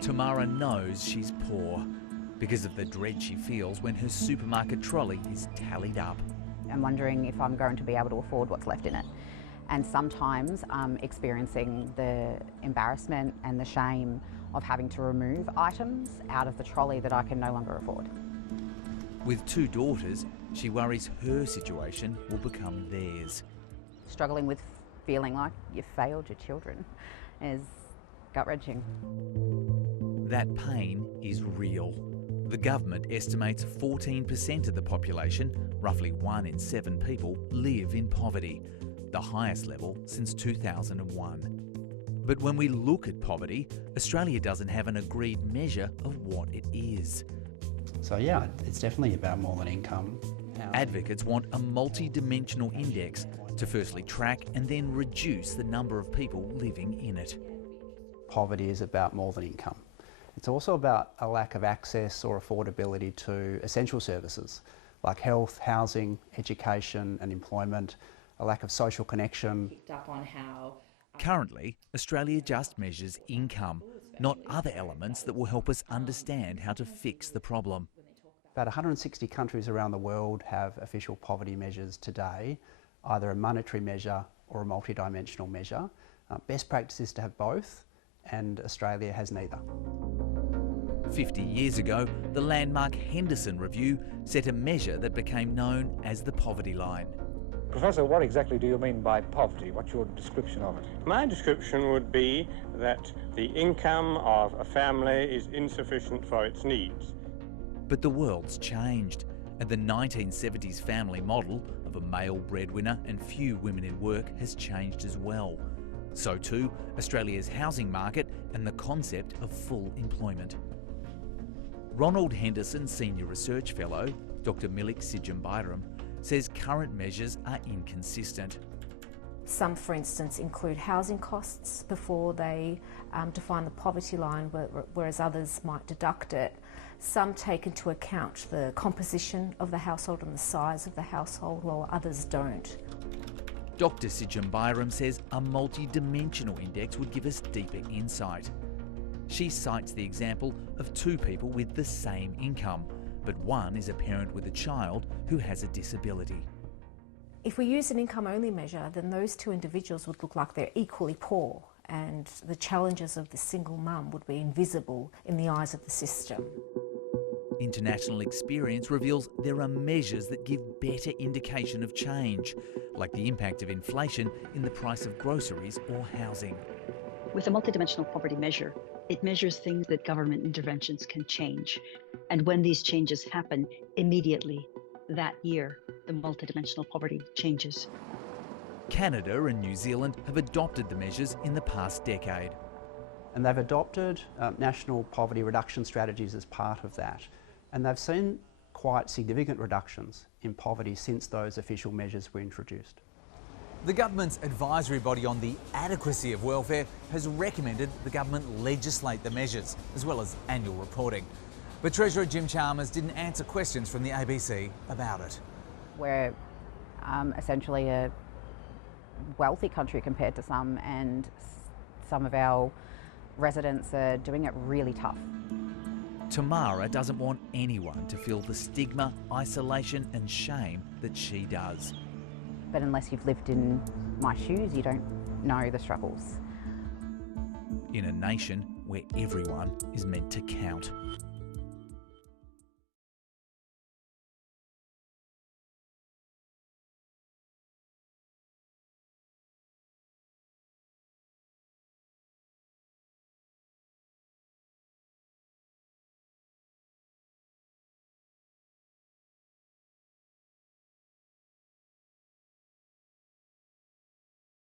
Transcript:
Tamara knows she's poor because of the dread she feels when her supermarket trolley is tallied up. I'm wondering if I'm going to be able to afford what's left in it. And sometimes experiencing the embarrassment and the shame of having to remove items out of the trolley that I can no longer afford. With 2 daughters, she worries her situation will become theirs. Struggling with feeling like you've failed your children is gut-wrenching. That pain is real. The government estimates 14% of the population, roughly 1 in 7 people, live in poverty, the highest level since 2001. But when we look at poverty, Australia doesn't have an agreed measure of what it is. So yeah, it's definitely about more than income. Advocates want a multi-dimensional index to firstly track and then reduce the number of people living in it. Poverty is about more than income. It's also about a lack of access or affordability to essential services like health, housing, education and employment, a lack of social connection. Currently, Australia just measures income, not other elements that will help us understand how to fix the problem. About 160 countries around the world have official poverty measures today, either a monetary measure or a multidimensional measure. Best practice is to have both, and Australia has neither. 50 years ago, the landmark Henderson Review set a measure that became known as the poverty line. Professor, what exactly do you mean by poverty? What's your description of it? My description would be that the income of a family is insufficient for its needs. But the world's changed, and the 1970s family model of a male breadwinner and few women in work has changed as well. So too, Australia's housing market and the concept of full employment. Ronald Henderson Senior Research Fellow, Dr cigdem-bayram, says current measures are inconsistent. Some, for instance, include housing costs before they define the poverty line, whereas others might deduct it. Some take into account the composition of the household and the size of the household, while others don't. Dr cigdem-bayram says a multi-dimensional index would give us deeper insight. She cites the example of 2 people with the same income, but one is a parent with a child who has a disability. If we use an income-only measure, then those 2 individuals would look like they're equally poor, and the challenges of the single mum would be invisible in the eyes of the system. International experience reveals there are measures that give better indication of change, like the impact of inflation in the price of groceries or housing. With a multidimensional poverty measure, it measures things that government interventions can change. And when these changes happen, immediately, that year, the multidimensional poverty changes. Canada and New Zealand have adopted the measures in the past decade. And they've adopted national poverty reduction strategies as part of that. And they've seen quite significant reductions in poverty since those official measures were introduced. The government's advisory body on the adequacy of welfare has recommended the government legislate the measures, as well as annual reporting. But Treasurer Jim Chalmers didn't answer questions from the ABC about it. We're essentially a wealthy country compared to some, and some of our residents are doing it really tough. Tamara doesn't want anyone to feel the stigma, isolation and shame that she does. But unless you've lived in my shoes, you don't know the struggles. In a nation where everyone is meant to count.